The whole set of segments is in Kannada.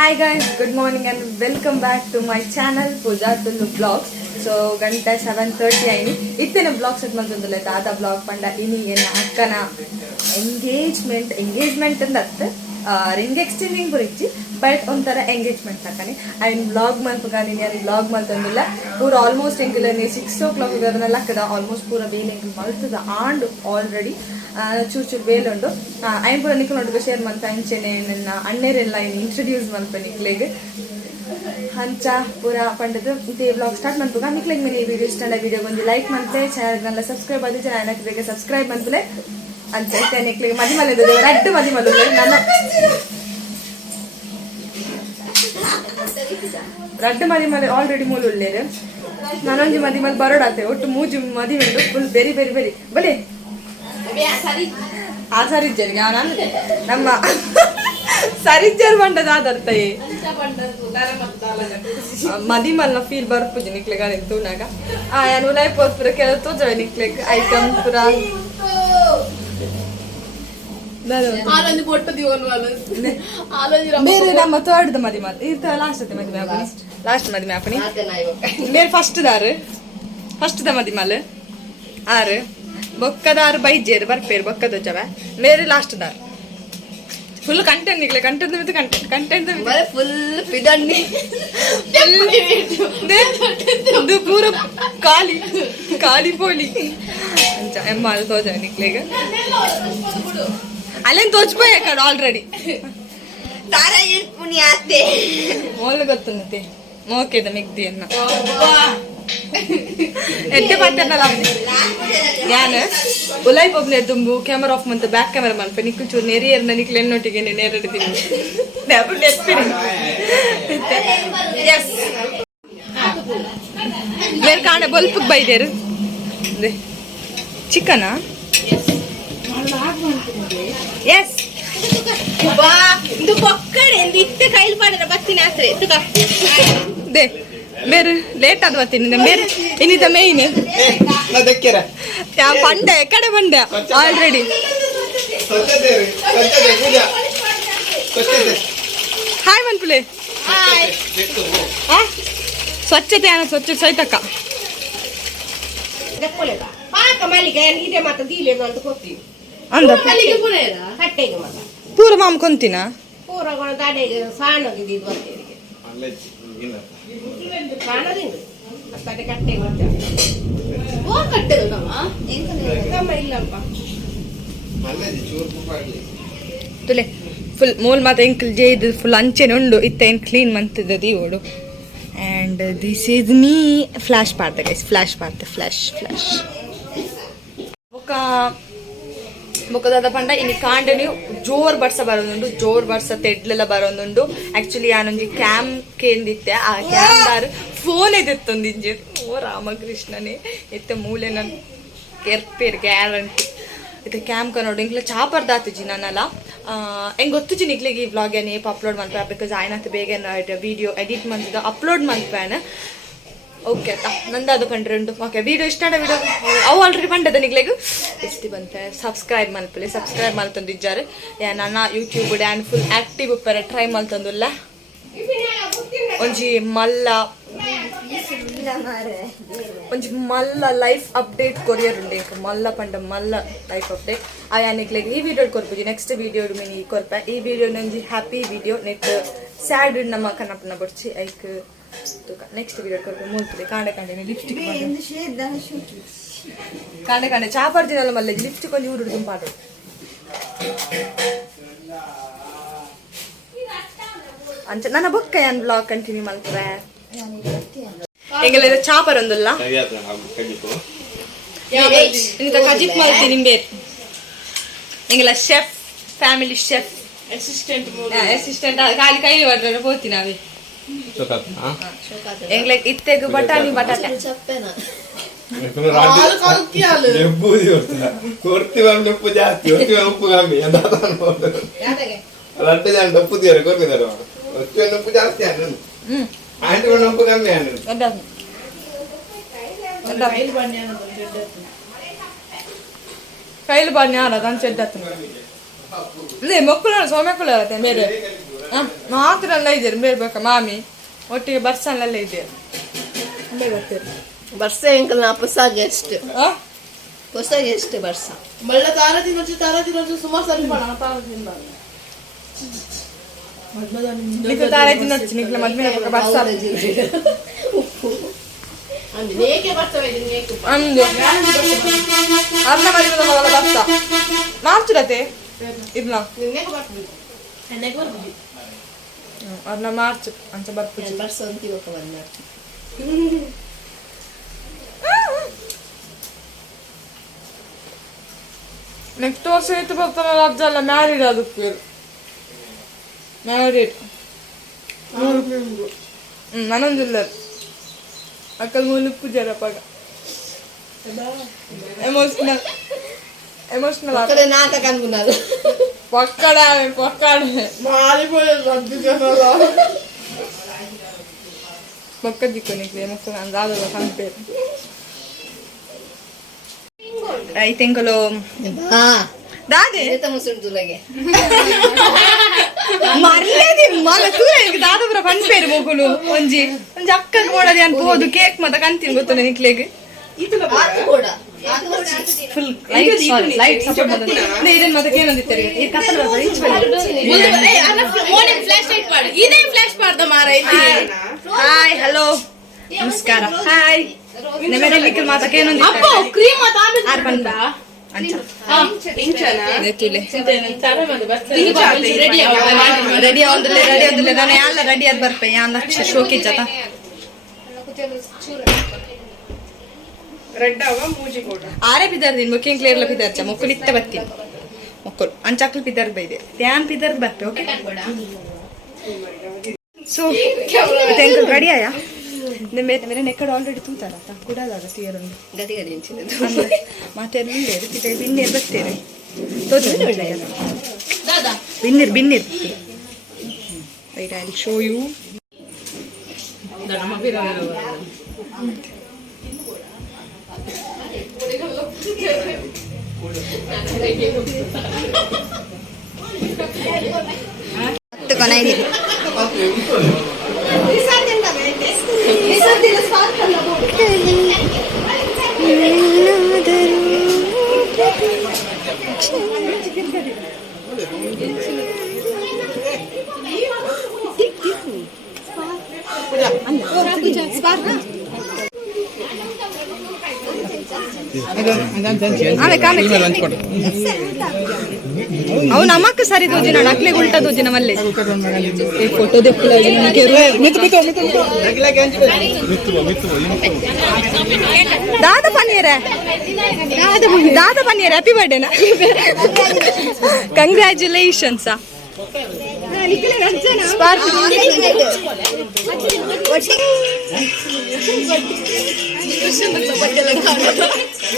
Hi guys, good morning and welcome back to my channel Pooja Tullu Vlogs. So ganta 7:30 aini ittena vlogs at mantundula dada vlog panda ini enna akkana engagement andatte ring exchanging gurinchi but ontara engagement takani and vlog malpugani yani vlog maltundula pura almost engile 6 o'clock gadanalla kada almost pura veeling maltuda and already ಚೂರು ಬೇಲುಂಡು ಐನ್ ಪೂರ ನಿಕ್ಲೊಂಡು ಶೇರ್ ಮಂತ ಅಂಚೆನೆ ನನ್ನ ಅಣ್ಣೆರೆಲ್ಲ ಇಂಟ್ರೊಡ್ಯೂಸ್ ಮಲ್ಪ ನಿಕ್ಲೆಗ್ ಹಂಚ ಪೂರ ಪಂಡದು ಇದೇ ವ್ಲಾಗ್ ಸ್ಟಾರ್ಟ್ ಮನ್ಪುಗ ನಿಕ್ಲೆಗ್ ಮೇಲೆ ಈ ವಿಡಿಯೋ ಇಷ್ಟ ವಿಡಿಯೋ ಒಂದು ಲೈಕ್ ಮಂತೆ ಚಾನಲ್ನೆಲ್ಲ ಸಬ್ಸ್ಕ್ರೈಬ್ ಆದ್ರೆ ಚಾನಲ್ ಬೇಗ ಸಬ್ಸ್ಕ್ರೈಬ್ ಮಂತಲೆ ಅಂತ ನಿಕ್ಲೆಗ್ ಮದಿ ಮಲೆ ರಡ್ಡು ಮದಿ ಮಲೆ ನನ್ನ ರಡ್ಡು ಮದಿ ಮಲೆ ಆಲ್ರೆಡಿ ಮೂಲ ಉಳ್ಳೇರು ನಾನೊಂಜಿ ಮದಿ ಮಲೆ ಬರೋಡಾತೆ ಒಟ್ಟು ಮೂಜಿ ಮದಿ ಉಂಟು ಫುಲ್ ಬೆರಿ ಬೆರಿ ಬೆರಿ ಬಲೆ ಆ ಸರಿಜ್ಜರಿಗೆ ನಮ್ಮ ಸರಿಜ್ಜರ್ ಬಂಡದ ಆದರ್ತಾಯಿ ಮದಿ ಮಲ್ನ ಫೀಲ್ ಬರ್ಪುಜಿ ನಿಕ್ಲೆಗ ತೂನಾಗ ಯಾನು ಲೈಫ್ ಪುರ ಕೆಲ ತೋಜವೆ ನಿಕ್ಲೆಗ್ ಐಟಮ್ ಪುರ ಬೇರೆ ನಮ್ಮ ತೋಟದ ಮದಿ ಮಾತು ಇರ್ತ ಲಾಸ್ಟ್ ಮದಿ ಮ್ಯಾಪನಿ ಲಾಸ್ಟ್ ಮದಿ ಮ್ಯಾಪನಿ ಬೇರೆ ಫಸ್ಟ್ ದ ಮದಿ ಮಾಲ್ ಆರು ಬೊಕ್ಕದಾರು ಬೈಜೇರು ಬರ್ಪೇರು ಬೊಕ್ಕದ ಜವ ಮೇರೆ ಲಾಸ್ಟ್ ದಾರ್ ಫುಲ್ ಕಂಟೆಂಟ್ ನಿಕ್ಲೆ ಕಂಟೆಂಟ್ ಫುಲ್ ಪಿದಣ್ಣಿ ಇದು ಪೂರ ಖಾಲಿ ಪೋಲಿ ಅಂಚ ಎಮ್ಮಾಲ್ ತೋಜ ನಿಕ್ಲೆಗ ಅಲ್ಲೇನ್ ತೋಚ್ಬೋಯ ಕಡ ಆಲ್ರೆಡಿ ತಾರ ಪುಣ್ಯಾತೆ ಮೋಲ್ ಗೊತ್ತುಂತೆ ಮೋಕೆದ ಮಿಗ್ದಿ ಅನ್ನ ಎಡ್ಡೆ ಪಟ್ಟನಲ್ಲ ഞാൻ ഉലായി പോകുന്ന എത്തുമ്പോ ക്യാമറ ഓഫ് മന്ത് ബാക്ക് ക്യാമറ മന്ത് നിക്ക് ചൂർ നെറിയറിന നിക്ക് ലെന്നോട്ടിಗೆ നേരെടുത്തിന് ಬೇರೆ ಕಾಣೆ ಬಲ್ಪ್ ಬೈದೇರು ಚಿಕನಾ ಎಸ್ ಇದು ಬೊಕ್ಕಡೆ ಇತ್ತೆ ಕೈಲಿ ಪಾಡರ ಬತ್ತಿನ ಆತ್ರೆ ದೇ ಬೇರೆ ಲೇಟ್ ಆದ ಬತ್ತೀನಿ ಬೇರೆ ಇನ್ನಿತ ಮೇಯ್ನ್ ಪಂಡೆ ಕಡೆ ಬಂಡೆ ಆಲ್ರೆಡಿ ಹಾಯ್ ಮನ್ಪುಲೆ ಸ್ವಚ್ಛತೆ ಸ್ವಚ್ಛ ಸೈತಕ್ಕ ಅಂದ ಪೂರ ಮಾಮ್ ಕೊಂತಿನ ತುಲೆ ಫುಲ್ ಮೂಲ್ ಮಾತ ಎಂಕಲ್ ಜೇದು ಫುಲ್ ಅಂಚೆನೆ ಉಂಡು ಇತ್ತ ಏನ್ ಕ್ಲೀನ್ ಮಂತದ ದೀವೋಡು and this is me flash ಪಾಡ್ದೆ ಗೈಸ್ ಫ್ಲಾಶ್ ಬೊಕ್ಕದಾದ ಪಂಡ ಇನ್ನು ಕಾಂಡನಿಯು ಜೋರ್ ಬರ್ಸ ತೆಡ್ಲೆಲ್ಲ ಬರೋದುಂಡು ಆಕ್ಚುಲಿ ಯಾನೊಂಜಿ ಕ್ಯಾಮ್ ಕೇಂದಿತ್ತೆ ಆ ಕ್ಯಾಮ್ದಾರು ಫೋನ್ ಎದೆತ್ತೊಂದಿಂಜಿ ಓ ರಾಮಕೃಷ್ಣನೇ ಎತ್ತೆ ಮೂಲೆ ನನ್ ಕೆರ್ಪೇರ್ ಗ್ಯಾರಂಟಿ ಇತ್ತೆ ಕ್ಯಾಮ್ ಕನ್ನೋಡು ಇಂಕ್ಲ ಚಾಪರ್ದಾತುಜಿ ನನ್ನಲ್ಲ ಹೆಂಗೆ ಗೊತ್ತುಜಿ ನಿಕ್ಲಿಗೆ ಈ ವ್ಲಾಗ್ ಏನೇ ಅಪ್ಲೋಡ್ ಮಾಡ್ಪೇ ಬಿಕಾಸ್ ಆಯ್ನತ್ತು ಬೇಗ ವಿಡಿಯೋ ಎಡಿಟ್ ಮಾಡಿದ ಅಪ್ಲೋಡ್ ಮಾಡ್ಪೇನೆ ಓಕೆ ನಂದು ಕಂಡ್ರೆ ಓಕೆ ವಿಡಿಯೋ ಇಷ್ಟ ವಿಡಿಯೋ ಅವು ಆಲ್ರೆಡಿ ಪಂಡದ ನಿಗ್ಲೆಗು ಎಷ್ಟು ಬಂತೆ ಸಬ್ಸ್ಕ್ರೈಬ್ ಮಲ್ತೊಂದಿದ್ದಾರೆ ನನ್ನ ಯೂಟ್ಯೂಬ್ ಡ್ಯಾನ್ ಫುಲ್ ಆಕ್ಟಿವ್ ಉಪ್ಪರೆ ಟ್ರೈ ಮಲ್ತೊಂದುಲ್ಲ ಒಂಜಿ ಮಲ್ಲ ಲೈಫ್ ಅಪ್ಡೇಟ್ ಕೊರಿಯರ್ ಉಂಡೆ ಮಲ್ಲ ಪಂಡ ಮಲ್ಲ ಲೈಫ್ ಅಪ್ಡೇಟ್ ಆಯಾನಿಗ್ಲೆಗೆ ಈ ವಿಡಿಯೋ ಕೊರ್ಪುಜಿ ನೆಕ್ಸ್ಟ್ ವಿಡಿಯೋ ಮಿನಿ ಕೊರ್ಪೆ ಈ ವಿಡಿಯೋ ನಂಜಿ ಹ್ಯಾಪಿ ವಿಡಿಯೋ ನೆಟ್ ಸ್ಯಾಡ್ ನಮ್ಮ ಕನ್ನಪ್ಪನ ಬಡ್ಚಿ ಐಕ್ ನೆಕ್ಸ್ಟ್ ವಿಡಿಯೋ ಕೊರ್ಪೆ ಮೂಲ್ತದೆ ಕಾಂಡೆ ಲಿಪ್ಸ್ಟಿಕ್ ಕಾಂಡೆ ಚಾಪರ್ದಿನಲ್ಲ ಮಲ್ಲ ಲಿಪ್ಸ್ಟಿಕ್ ಒಂಜಿ ಊರುಡು ದುಂಪಾಡು ಅಂಚ ನನ್ನ ಬೊಕ್ಕ ಏನ್ ಬ್ಲಾಗ್ ಕಂಟಿನ್ಯೂ ಮಾಡ್ತಾರೆ ಎಂಗೆಲ್ಲ ಚಾಪರ್ ಒಂದಲ್ಲ ಕಜಿಪ್ ಮಾಡ್ತೀನಿ ನಿಂಬೆ ಎಂಗೆಲ್ಲ ಶೆಫ್ ಫ್ಯಾಮಿಲಿ ಶೆಫ್ ಅಸಿಸ್ಟೆಂಟ್ ಖಾಲಿ ಕೈಲಿ ಮಾಡ್ರೆ ಹೋಗ್ತೀನಿ ನಾವೇ ಎಂಗ್ಲೆ ಇತ್ತೆಗು ಬಟಾಟೆ ಉಪ್ಪು ಜಾಸ್ತಿ ಉಪ್ಪು ಕಮ್ಮಿ ಉಪ್ಪು ಕೊರ್ತಿದ್ದಾರೆ ಉಪ್ಪು ಜಾಸ್ತಿ ಆಂಟಿ ಉಪ್ಪು ಕಮ್ಮಿ ಕೈಲಿ ಬನ್ನಿ ಯಾರ ಚೆಡ್ಡ ಇಲ್ಲೇ ಮಕ್ಕಳು ಸೋಮೆಕ್ಕಳು ಬೇರೆ ಮಾತ್ರ ಎಲ್ಲ ಇದ್ದೀರಿ ಬೇರ್ಬೇಕಾ ಮಾಮಿ ಒಟ್ಟಿಗೆ ಬರ್ಸನ್ನೆಲ್ಲ ಇದ್ದೀರಿ ಬರ್ತೀರಿ ಬರ್ಸ ಎಂಕಲ್ ನಾ ಹೊಸ ಗೆಸ್ಟ್ ಹೊಸ ಗೆಸ್ಟ್ ಬರ್ಸ ಮಳ್ಳ ತಾರತಿ ಸುಮಾರು ಸರಿ ಮಾಡೋಣ ತಾರತಿನ నీకు తారైతే నచ్చు నీకు మధ్య బస్సాలు నేకే బర్సవేది నేకు అందు అన్న మరి వాళ్ళ బస్సా మార్చులతే ఇర్నా నేకు బర్సవేది నేకు బర్సవేది అన్న మార్చు అంచ బర్పు బర్స అంతి ఒక వన్న నెక్స్ట్ ವರ್ಷ ಇತ್ತು ಬರ್ತಾನೆ ರಾಜ್ಯಲ್ಲ ಮ್ಯಾರಿಡ್ ಅದಕ್ಕೆ ಮ್ಯಾರಿಡ್ ನನೊಂದಿಲ್ಲ ಅಕ್ಕಲ್ ಮೂಲ ಪೂಜಾರ ಪಗ ಎಮೋಷನಲ್ ఎమోషనల్ అక్కడ నాటక అనుకున్నారు పక్కడే మారిపోయేది అద్భుతంగా పక్క దిక్కు నీకు ఎమోషనల్ రాదు కంపేర్ అయితే ఇంకలో దాదే ముసుంటులాగే ಮರ್ಲೇದಿ ಮಲ್ಲ ತೂರ ದಾದಪುರ ಪನ್ಪೇರು ಮೊಗುಲು ಒಂಜಿ ಒಂಜಿ ಅಕ್ಕಗ ಮಾಡೋದು ಅನ್ಬೋದು ಕೇಕ್ ಮತ್ತ ಕಂತೀನಿ ಗೊತ್ತಲ್ಲ ನಿಕ್ಲೆಗ್ ಫುಲ್ ಲೈಟ್ ಸಪೋರ್ಟ್ ಮಾಡೋದು ಇದನ್ನ ಮತ್ತೆ ಏನಂದಿತ್ತಾರೆ ಈ ಕತ್ತಲ ಬರ್ತದೆ ಈಚ್ ಫ್ಲಾಶ್ ಲೈಟ್ ಮಾಡು ಇದೇ ಫ್ಲಾಶ್ ಮಾಡ್ದ ಮಾರ ಹಾಯ್ ಹಲೋ ನಮಸ್ಕಾರ ಹಾಯ್ ನೆಮೆರೆ ಲಿಕ್ಕಲ್ ಮಾತಕ್ಕೆ ಏನಂದಿ ಅಪ್ಪೋ ಕ್ರೀಮ್ ಮಾತ ಆರ್ ಬಂದ ಅಂಚ ರೆಡಿ ಆಂದ್ರೆ ನಾನು ಯಾಲ ರೆಡಿ ಆದ್ ಬರ್ಪೆ ಯಾನ್ ಲಕ್ಷ ಶೋಕಿ ಜತ రెడ్ అవ మూజి కూడా ಆರೆ ಪಿದರ್ ದಿನ ಮುಖ್ಯ ಕ್ಲಿಯರ್ಲ ಪಿದರ್ ಚ ಮೊಕ್ಕಲು ಇತ್ತ ಬರ್ತೀನಿ ಮೊಕ್ಕಲು ಅಂಚಾಕ್ಲು ಪಿದರ್ ಬೈದೆ ತ್ಯಾನ್ ಪಿದರ್ ಬರ್ಪೆ ಓಕೆ ಸೊ ತೆಂಕಲ್ ರೆಡಿ ಆಯಾ मेरे नेकड़ ऑलरेडी तूतारा ता कुडालागा तीयरंದು ಗದಿ ಗದಿ ಇಂಚಿನದು ಮತ್ತೆ ಅಲ್ಲಿ ಇರ್ತಿದೆ ಬಿನ್ನಿರ್ ಬರ್ತೀರಿ ತೋಜು ದಾದಾ ಬಿನ್ನಿರ್ wait I'll show you ನಮ್ಮ ಬಿರಾನ ಹತ್ತು ಕೊನೆಗೆ ಅವು ನಮಕ್ ಸರಿ ದೋಜಿನ ಅಕ್ಲೆ ಉಲ್ಟಾ ದೋಜಿನ ಮಲ್ಲೆ ಫೋಟೋ ದಾದ ಪನ್ನೀರ ಹ್ಯಾಪಿ ಬರ್ಡೇನಾ ಕಂಗ್ರ್ಯಾಚುಲೇಷನ್ಸ್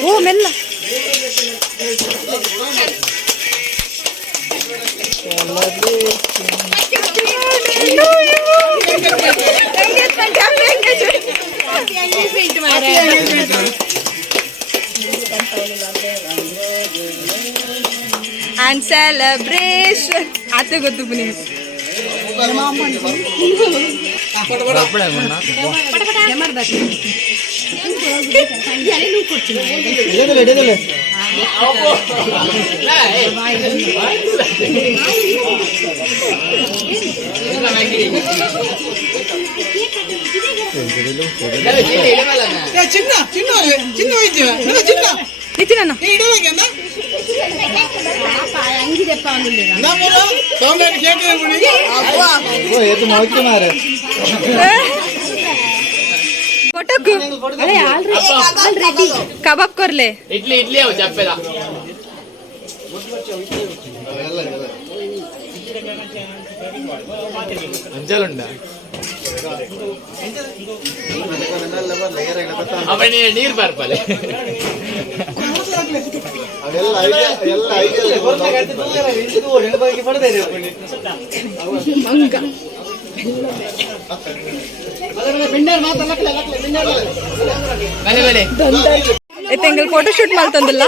ಓ ಮೆಲ್ಲ and celebration ate gottu puni ನಿತಿನಣ್ಣ ಫೋಟೋಕು ಕಬಾಬ್ ಕೊರ್ಲೆ ಇಡ್ಲಿ ಅವು ಚಪ್ಪೆದ ಅಂಜಲುಂಡ ಅವನೇ ನೀರ್ ಬರ್ಪಲೆ ಎಂಗಲ್ ಫೋಟೋ ಶೂಟ್ ಮಾಡ್ತಂದಿಲ್ಲ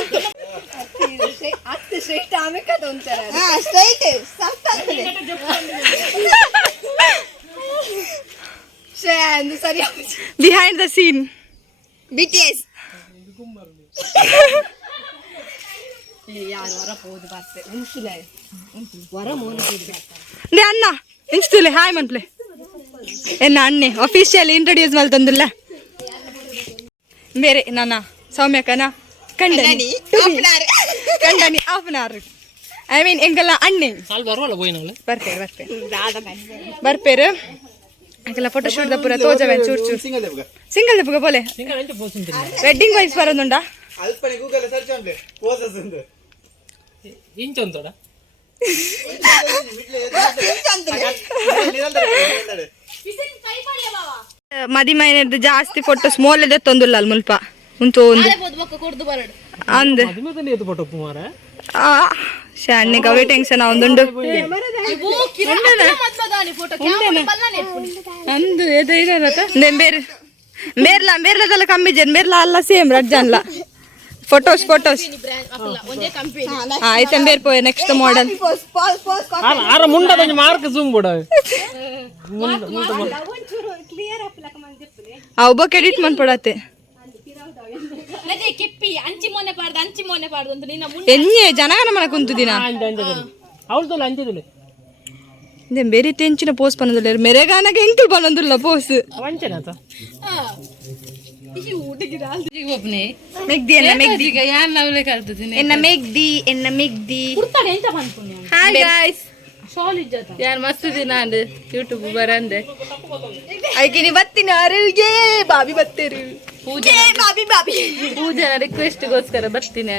ಸ್ಟ್ರೈಟ್ ಆಮೇಲೆ ಕತ್ತೊಂತಾರೆ ಸ್ಟ್ರೈಟ್ ಸರಿ ಬಿಹೈಂಡ್ ದ ಸೀನ್ BTS ಯಾರು ಹೊರ ಹೋದು ಬರ್ತೆ ಉಂಟುಲ ಹೊರ ದೇ ಅಣ್ಣ ಇಂಚ್ತುಲೆ ಹಾಯ್ ಮನ್ಪ್ಲೆ ಎನ್ನ ಅಣ್ಣೆ ಅಫಿಷಿಯಲ್ ಇಂಟ್ರೊಡ್ಯೂಸ್ ಮಲ್ತಂದಿಲ್ಲ ಬೇರೆ ನನ್ನ ಸೌಮ್ಯಕನ ಕಂಡನಿ ಕಂಡನಿ ಆಫ್ನಾರ್ ಐ ಮೀನ್ ಎಂಗೆಲ್ಲ ಅಣ್ಣೆ ಬರ್ಪೇರು ಅಂಕಲ್ಲ ಫೋಟೋಶೂಟ್ ದ ಪೂರ ತೋಜವೆ ಚೂರ್ ಚೂರ್ ಸಿಂಗಲ್ ದೆಪ್ಪಗ ಬೋಲೆ ವೆಡ್ಡಿಂಗ್ ವೈಬ್ಸ್ ಬರೋದುಂಡಾ ಅಲ್ಪನೆ ಗೂಗಲ್ ಸರ್ಚ್ ಮಾಡ್ಲೆ ಪೋಸಸ್ ಅಂತ ಇಂಚೊಂತೋಡ ಮದಿ ಮೈನದ್ದು ಜಾಸ್ತಿ ಫೋಟೋಸ್ ಮೋಲೆದೆ ತೊಂದುಲ್ಲ ಅಲ್ಲಿ ಮುಲ್ಪ ಉಂಟು ಒಂದು ಅಂದ್ ಶಾನೆ ಗೌರಿ ಟೆನ್ಷನ್ ಒಂದುಂಡು ಅಂದು ಬೇರೆ ಬೇರ್ಲದೆಲ್ಲ ಕಮ್ಮಿ ಜನ ಬೇರ್ಲ ಅಲ್ಲ ಸೇಮ್ ರಜ್ಜನ್ಲ ಫೋಟೋಸ್ ಆಯ್ತು ಬೇರೆ ಪೋಯ್ ನೆಕ್ಸ್ಟ್ ಮಾಡೆಲ್ ಮಾರ್ಕ್ ಜೂಮ್ ಬಿಡ ಒಬ್ಬಕ್ಕೆ ಎಡಿಟ್ ಮಾಡ್ಕೊಡತ್ತೆ ಎನ್ನೆ ಜನಗಣ ಮಾಡಕ್ ಕುಂತುದಿನ ಬೇರೆ ತೆಂಚಿನ ಪೋಸ್ ಪನ್ನದಿಲ್ಲ ಮೆರೆಗಾನಗೆ ಎಂಕಲ್ ಪನ್ನದಿಲ್ಲ ಪೋಸ್ ಹಾಯ್ ಗೈಸ್ ಯಾರು ಮಸ್ತ್ ದಿನ ಅಂದೆ ಯೂಟ್ಯೂಬ್ ಬರಂದೆ ಐಕಿನಿ ಬತ್ತೀನಿ ಅರಿಗೆ ಬಾಬಿ ಬತ್ತೇರಿ ಪೂಜಾ ರಿಕ್ವೆಸ್ಟ್ಗೋಸ್ಕರ ಬರ್ತೀನಿ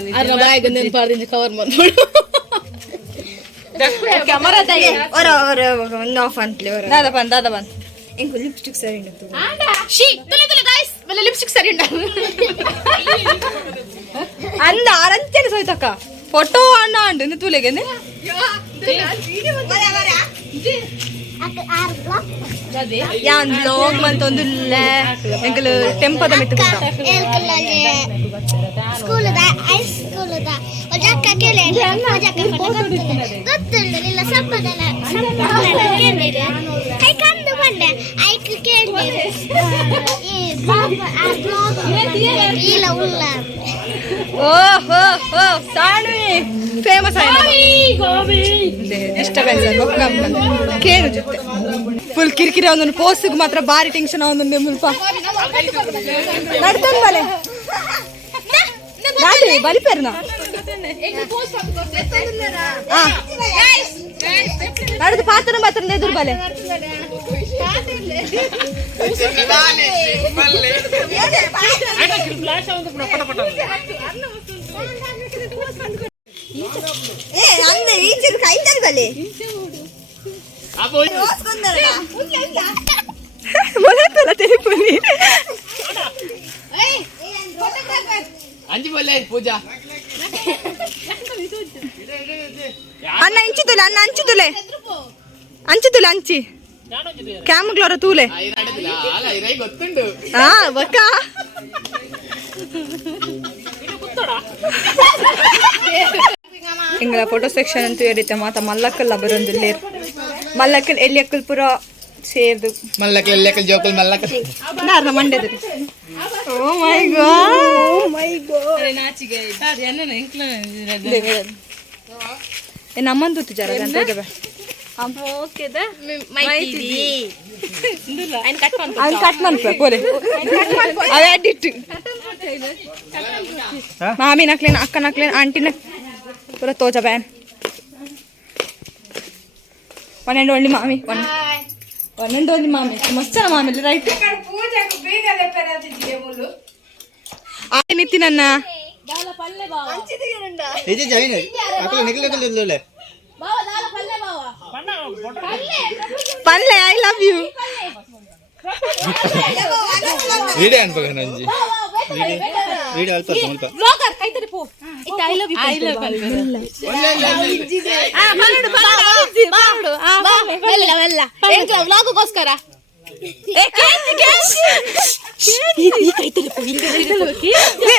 ಕವರ್ ಮಾಡ್ಬಿಡು ಒಂದು ಆಫ್ ಅಂತಲೇ ದಾದ ಬಂದ್ ಎಂಕು ಲಿಪ್ಸ್ಟಿಕ್ ಸರಿ ಲಿಪ್ಸ್ಟಿಕ್ ಸರಿ ಅಂದ ಆರಂಚನೆ ಸೋಯ್ತಕ್ಕ ಫೋಟೋ ಅಣ್ಣ ಅಂಡು ತೂಲೆಗೆ ಯಾನ್ ಬ್ಲಾಗ್ ಮಂತೊಂದು ಎಂಕಲು ಟೆಂಪದ ಮಿತ್ತು ಸ್ಕೂಲದ ಹೈಸ್ಕೂಲದ ಒಜಕ್ಕ ಕೇಳಿ ಒಜಕ್ಕ ಗೊತ್ತಿಲ್ಲ ಸಂಪದನ ಕೇಳಿದೆ ಕೈ ಕಂಡು ಬಂದೆ ಐಕ್ ಕೇಳಿದೆ ಈ ಬ್ಲಾಗ್ ಇಲ್ಲ ಉಲ್ಲ ಓಹೋ ಸಾಣಿ ಫೇಮಸ್ ಡಿಸ್ಟರ್ಬೆನ್ಸ್ ಕೇಳು ಜೊತೆ ಫುಲ್ ಕಿರಿಕಿರಿ ಒಂದೊಂದು ಪೋಸ್ಟ್ಗೆ ಮಾತ್ರ ಭಾರಿ ಟೆನ್ಷನ್ ಒಂದೊಂದು ಮುಲ್ಪ ನಡ್ತಾನೆ ಬಲೆ ನಾಳೆ ಬಲಿಪೇರ್ನ ನಡೆದು ಪಾತ್ರ ಮಾತ್ರ ಎದುರು ಬಲೆ ಅಂದೆ ಈಚೆ ಕೈತಲ್ ಬಲೆ ಮೊದಲ ತೆಲಿಪುನಿ ಅಂಜಿ ಬಲ್ಲೆ ಪೂಜಾ ಅಣ್ಣ ಅಂಚುತುಲೆ ಅಂಚಿ ಕ್ಯಾಮ್ಗ್ಲೋರ ತೂಲೆ ಗೊತ್ತುಂಡು ಹಾ ಬಕ್ಕ ಇಂಗಳ ಫೋಟೋ ಸೆಕ್ಷನ್ ಅಂತೂ ಏರಿತೆ ಮಾತ ಮಲ್ಲಕ್ಕಲ್ಲ ಬರೋದಿಲ್ಲ ಮಲ್ಲಕ್ಕಲ್ ಎಲ್ಲಿಯಕ್ಕಲ್ ಪುರ ಸೇರ್ದು ಮಲ್ಲಕಲ್ ಜೋಕಲ್ ಮಲ್ಲಕಲ್ ನಾರ್ನ ಮಂಡ್ಯದ ಓ ಮೈ ಗಾಡ್ ನಾಚಿಗೆ ನಮ್ಮಂದು ಜರ ಗಂಟೆ ಇದಾವೆ ಕಟ್ ಮಾಡ್ಪ ಪೋಲೆ ಅವೆ ಅಡ್ಡಿಟ್ಟು ಮಾಮಿ ನಕ್ಲೇನ್ ಅಕ್ಕ ನಕ್ಲೇನ್ ಆಂಟಿನ ಪೂರ ತೋಜ ಬ್ಯಾನ್ ಒನ್ ಅಂಡ್ ಓನ್ಲಿ ಮಾಮಿ ಒನ್ ಅಂಡ್ ಓನ್ಲಿ ಮಾಮಿ ಮಸ್ತ್ ಮಾಮಿ ರೈಟ್ ಆಯ್ತು ನಿತ್ತಿ ನನ್ನ ఇది జాయిన్ అక్కడ నిగలగలే ಪಲ್ಲೆ ಐ ಲವ್ ಯು ವಿಡಿಯೋ ಅನ್ಬೇಕು ನಂಜಿ వీడియో అల్ప ಸ್ವಲ್ಪ ಬ್ಲಾಗರ್ ಕೈತರಿ ಪೋ ಇತ ಐ ಲವ್ ಯು ವೆಲ್ಲ ಎಂಕ ವ್ಲಾಗ್ಗೋಸ್ಕರ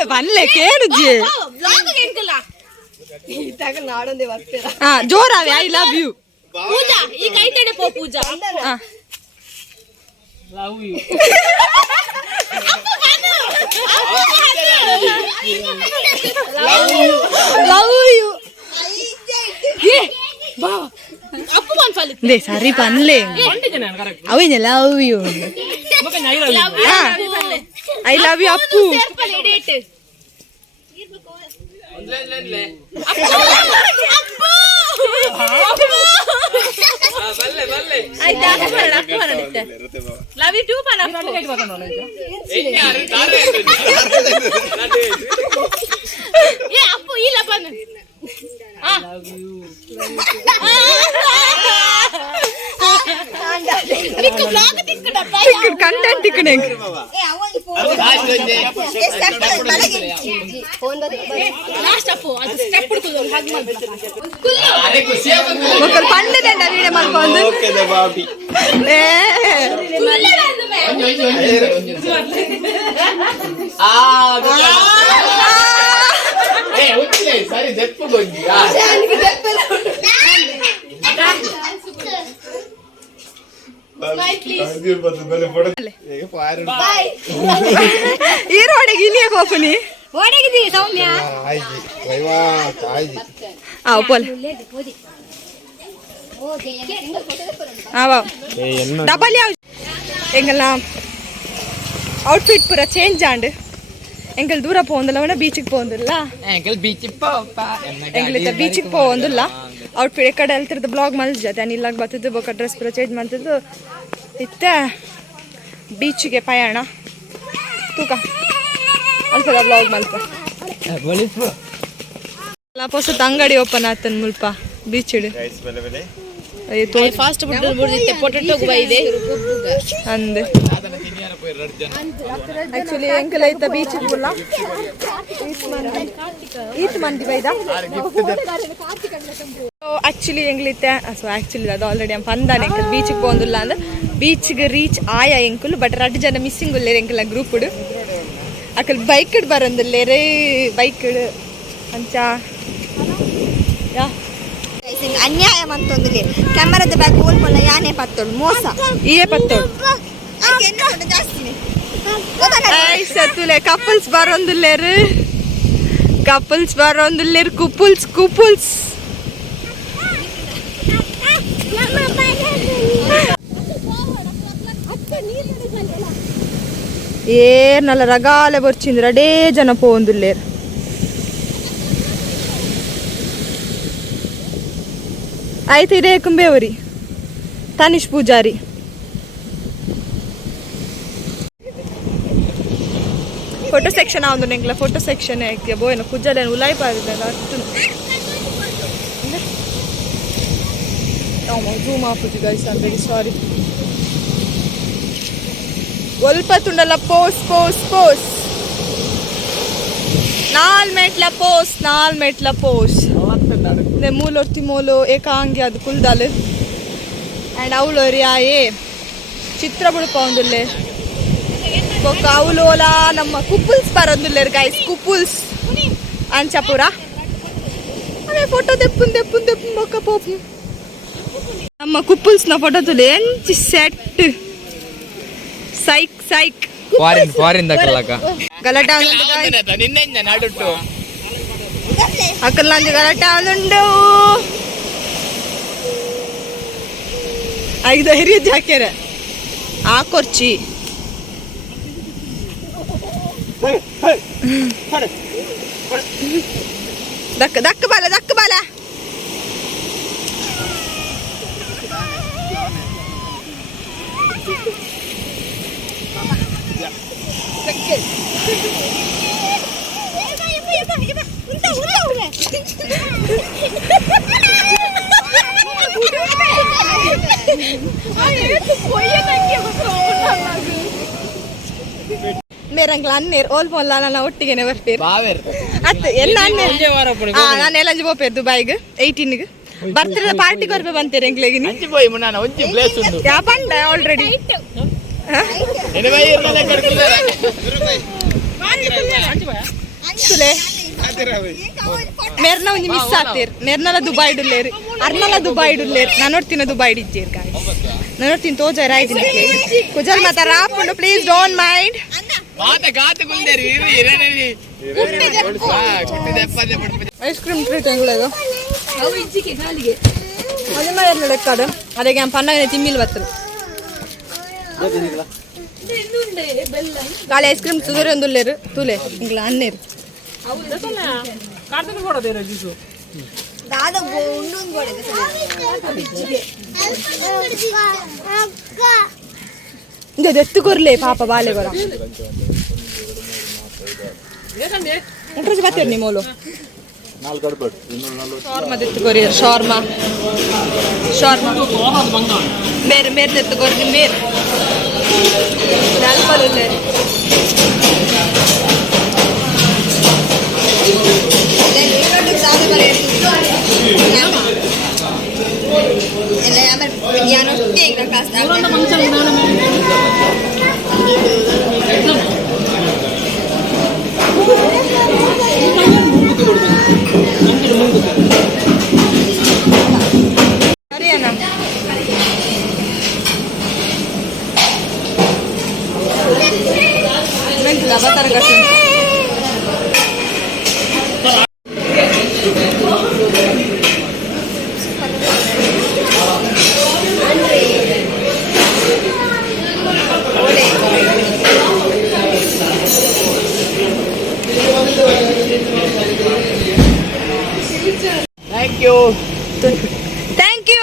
ಬಲ್ಲೆ ಕೇಳುಜಿ ಬ್ಲಾಗ್ ಎಂಕಲ್ಲ ನಾಡೊಂದೇ ಬರ್ತೀರಾ ಜೋರಾವೆ ಐ ಲವ್ ಯು ಪೂಜಾ ಈ ಕೈ ತಡೆ ಪೋ Pooja love you love you Appu ಬಂದ್ಫಲ್ ದೇ ಸರಿ ಪನ್ಲೆ ಅವಿನ love you I love you Appu ಸೇರ್ಪಲೆ ಡೇಟ್ ಆಯ್ತಾ ಅಪ್ಪು ಬರತ್ತೆ ಲವ್ ಯು ಟು ಪನ ಏ ಅಪ್ಪು ಇಲ್ಲ ಬನ್ನ ನಿಕ್ಕು ಬ್ಲಾಗ್ ತಿಕ್ಕಡಪ್ಪ ಕಂಟೆಂಟ್ ತಿಕ್ಕಣೆ ಲಾಸ್ಟ್ ಅಪ್ಪು ಅದು ಸ್ಟೆಪ್ ಹಿಡ್ಕೊಂಡು ಹಾಗೆ ಮಾಡ್ಬೇಕು ಮಕ್ಕಳು ಪಂಡದಂಡ ವೀಡಿಯೋ ಮಾಡ್ಕೊಂಡು ಓಕೆ ಬಾಬಿ ಏ ಸರಿ ದೆಪ್ಪಗೊಂಡಿ ಈರೋಡೆಗೆ ಇಲ್ಲಿಯೇ ಹೋಪನಿ ಓಡಗಿದಿ ಸೌಮ್ಯ ಪೋಲ್ ಡಬಲ್ ಯಾವ ಎಂಗಲ್ಲ ಔಟ್ಫಿಟ್ ಪೂರ ಚೇಂಜ್ ಆಂಡ್ ಎಂಕಲ್ ದೂರ போவதில்ல ಬೀಚಿಗೆ போவதில்ல ಎಂಕಲ್ ಬೀಚಿಗೆ ಪೋಪಾ ಎಂಕಲ್ ಬೀಚಿಗೆ పోవದಿಲ್ಲ ಔಟ್ಫಿಟ್ ಎಕಡೆ ಹೇಳ್ತಿರೋದು ಬ್ಲಾಗ್ ಮಲ್ಜತೆ ಅನಿಲ್ಲಾಗ ಬರ್ತಿದ್ದು ಬೊಕ್ಕ ಡ್ರೆಸ್ ಪೂರ ಚೇಂಜ್ ಮಾಡ್ತಿದ್ದು ಇತ್ತ ಬೀಚಿಗೆ ಪಯಣ ತೂಕ ಅನ್ಸದ ಬ್ಲಾಗ್ ಮಲ್ಪ ಹೊಸತ್ ಅಂಗಡಿ ಓಪನ್ ಆತನ್ ಮುಲ್ಪ ಬೀಚ್ ಇಡು ಫಾಸ್ಟ್ ಫುಡ್ ಬುಡ್ದಿತ್ತೆ ಪೊಟೆಟೊ ಬೈದೆ ಅಂದೆ ಆಕ್ಚುಲಿ ಎಂಕಲ್ ಐತ ಬೀಚ್ ಬುಲ್ಲ ಈತ್ ಮಂದಿ ಬೈದ ಆಕ್ಚುಲಿ ಎಂಗ್ಲಿತ್ತೆ ಸೊ ಆಕ್ಚುಲಿ ಅದು ಆಲ್ರೆಡಿ ಅಮ್ಮ ಪಂದಾನೆ ಎಂಕಲ್ ಬೀಚಿಗೆ పోಂದಿಲ್ಲ ಅಂದ್ರೆ ಬೀಚ್ಗೆ ರೀಚ್ ಆಯ ಎಂಕುಲು ಬಟ್ 2 ಜನ missing ಉಲ್ಲೇರು ಎಂಕಲ್ group Akal bike ಇಡ್ ಬರೋದಿಲ್ಲೇರೇ bike ಅಂಚ ಯಾ ಅನ್ಯಾಯ ಮಂತೊಂದಿಲ್ಲ ಕ್ಯಾಮರಾದ ಬ್ಯಾಗ್ ಓಲ್ಪಲ್ಲ ಯಾನೇ ಪತ್ತೋಳು ಮೋಸ ಈಯೇ ಪತ್ತೋಳು ಜಾಸ್ತಿನೇ ಸತ್ತುಲೆ ಕಪಲ್ಸ್ ಬರೋದಿಲ್ಲೇರು ಕುಪುಲ್ಸ್ ఏర్నల రగాలే వచ్చింది రడే జన పోందులేరు అయితే ఇదే కుంబేవరి తనిష్ పూజారి ಫೋಟೋ ಸೆಕ್ಷನ್ ಆವೊಂದು ನೆಂಕ್ಲ ಫೋಟೋ ಸೆಕ್ಷನ್ ಐತಿಯ ಬೋಯ್ನ ಕುಜ್ಜಲೇನು ಉಲಾಯಿ ಪಾರಿದ ಅಷ್ಟು ಜೂಮ್ ಆಪುಜಿ guys I am very sorry ಒಲ್ಪ ತುಂಡಲ್ಲ ಪೋಸ್ ನಾಲ್ ಮೆಟ್ಲ ಪೋಸ್ ಮೂಲೊರ್ತಿ ಮೂಲು ಏಕಾಂಗಿ ಅದು ಕುಲ್ದಾಲು ಆ್ಯಂಡ್ ಅವಳು ಆಯೇ ಚಿತ್ರ ಬಿಡ್ಪ ಒಂದುಲ್ಲೆ ಬೊಕ್ಕ ಅವಲೋಲ ನಮ್ಮ ಕುಪುಲ್ಸ್ ಬರೋದಿಲ್ಲೇರು ಗೈಸ್ ಕುಪುಲ್ಸ್ ಅಂಚಪುರ ಅವೇ ಫೋಟೋ ದೆಪ್ಪುನ್ ಬೊಕ್ಕ ಪೋಪು ನಮ್ಮ ಕುಪುಲ್ಸ್ನ ಫೋಟೋ ತುಲೆ ಎಂಚಿ ಸೆಟ್ ಸೈಕ್ ಫಾರಿನ್ ದಕ್ಕಲಕ ಗಲಾಟೆ ನಿನ್ನೆ ನಾಡುಟ್ಟು ಅಕ್ಕಲ್ಲಂಜಿ ಗಲಾಟೆ ಆವೊಂದುಂಡು 5 ಹಿರಿಯ ಜಾಕ್ಯಾರ ಆ ಕೊರ್ಚಿ ದಕ್ಕ ಬಾಲ ಮೇರಂಗ್ಲ ಅನ್ನೇರು ಓಲ್ ಪೋಲ್ಲ ನನ್ನ ಒಟ್ಟಿಗೆನೆ ಬರ್ಪೇರು ಅತ್ತೆ ಎಲ್ಲ ಅನ್ನೇರು ನಾನು ಎಲ್ಲಂಜಿ ಹೋಗ್ಪೇರು ದುಬೈಗೆ 18ಗೆ ಬರ್ತಿರದ ಪಾರ್ಟಿಗೆ ಬರ್ಬೇ ಬಂತೇರಿ ಎಂಗ್ಲೆಗೆ ಯಾ ಪಂಡ ಆಲ್ರೆಡಿ ಸುಲೆ मेरना ಒಂಜಿ ಮಿಸ್ ಆತೇರ್ मेरनाला दुबई डुल्लेर अर्नाला दुबई डुल्लेर ನಾನು ನೋಡ್ತಿನ दुबई ಇಜ್ಜೇರ್ ಗಾಯ್ಸ್ ನಾನು ನೋಡ್ತಿನ ತೋಜಾರ ಆಯ್ತಿನ ಕುಜಲ್ ಮಾತ ರಾಪುಂಡು ಪ್ಲೀಸ್ ಡೋಂಟ್ ಮೈಂಡ್ ಮಾತೆ ಗಾತೆ ಗುಲ್ದೇರಿ ಇರಿ ಐಸ್ ಕ್ರೀಮ್ ಟ್ರೀಟ್ ಎಂಗ್ಲೆದು ಅವು ಇಜ್ಜಿಗೆ ಕಾಲಿಗೆ ಅದೇ ಮಾಡಿ ಲೆಕ್ಕದ ಅದಕ್ಕೆ ಪನ್ನಗನೆ ತಿಮ್ಮಿಲ್ ಬತ್ತಲು ಇನ್ನುಂಡೆ ಬೆಲ್ಲ ಗಾಳಿ ಐಸ್ ಕ್ರೀಮ್ ತುದುರೆ ಒಂದುಲ್ಲೇರು ತೂಲೆ ಇಂಗ್ಲ ಅನ್ನೇರು दादा उंडून पड़ेगा ಇದು ಎತ್ತು ಕೊರ್ಲೆ ಪಾಪ ಬಾಲೆ ಬರ ಎಂಟ್ರಜ್ ಬತ್ತೇರ್ ನಿ ಮೋಲು ಶಾರ್ಮಾ ದೆತ್ತು ಕೊರಿಯರ್ ಶಾರ್ಮಾ ಮೇರೆ ಮೇರೆ ದೆತ್ತು ಕೊರಿ ಮೇರೆ ನಾಲ್ಪಲುಲ್ಲೆ ಥ್ಯಾಂಕ್ ಯು ಥ್ಯಾಂಕ್ ಯು